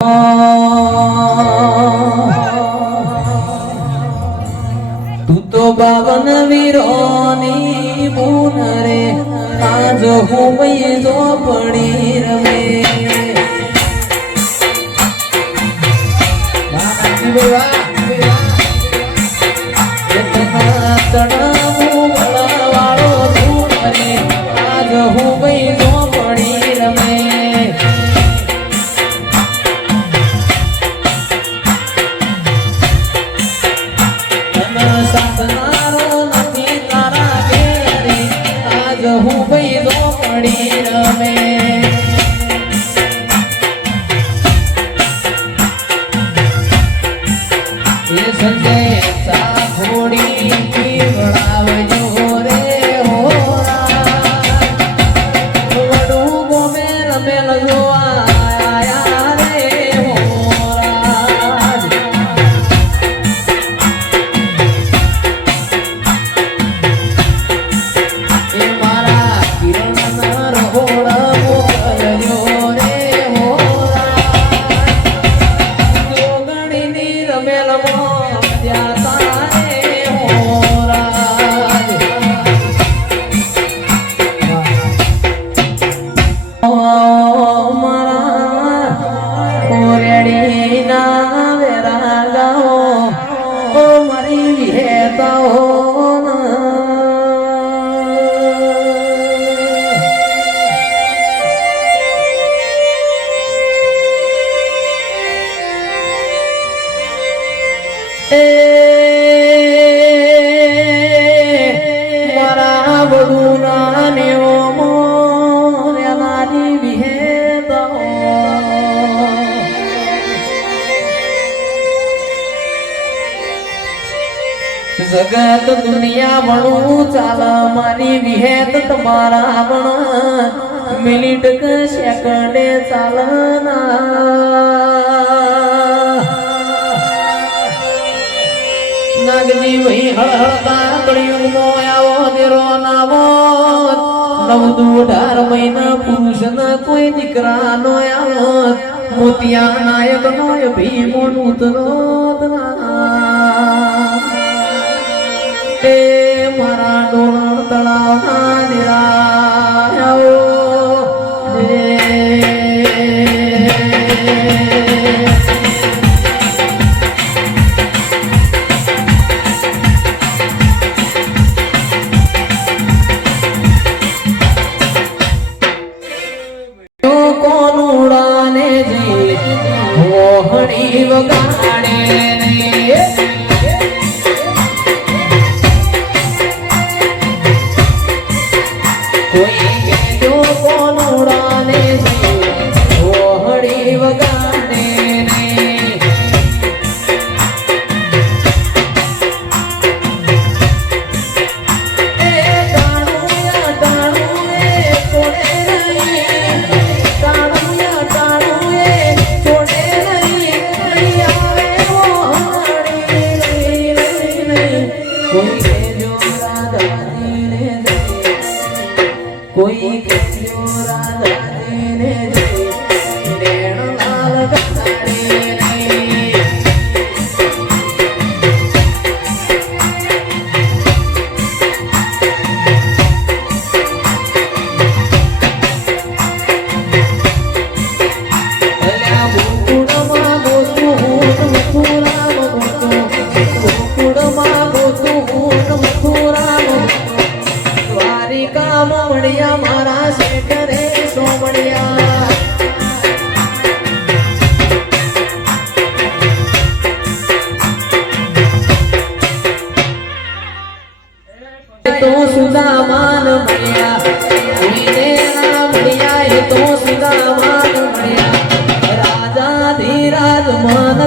તું તો બાવન વીરોની બૂન રે આજ હું જો પડી રમે ચડાવું વાળો તું રે આજ હું જો પડી રમે હું ભાઈ જો પડી રમે એ સંજય સા ઘોડી વડાવજો રે હોરા વડું ગોમે રમેલ જો આયા રે હોરા એ મારા કિરણ રહોડા મોકલ્યો રે હોરા જોગણીની રમેલ મારા બડુના નેવો મોરી વિહેતો જગત દુનિયા વણું ચાલ મારી વિહેત તમારા વણ મિનિટ કે સેકન્ડે ચાલના નાગજી વહી હળહળતા કળિયુગ નો આવો દેરો નાવો નવદુ 18 મહિના પુરુષ ન કોઈ દીકરા નો આવો મોતિયા નાયક નો ભીમો નૂતનો એ મારા ડોણ તળાવના નિરાયો કોનુડાને જઈ મોહણી વગાડે કોઈ જો કોનુડાને જઈ મોહણી વગાડે કોઈ કેજો રાધાને દેણ લાલ ગાડે અલ્યા ગોકુળમાં ગોતું મથુરામ ગોતું ગોકુળમાં ગોતું મથુરામ દ્વારિકા મળ્યા મારા શેઠ રે સોમણિયા તો સુદામાન મળ્યા વિને રામ મળ્યા તો સુદામાન મળ્યા રાજા ધીરાજ મન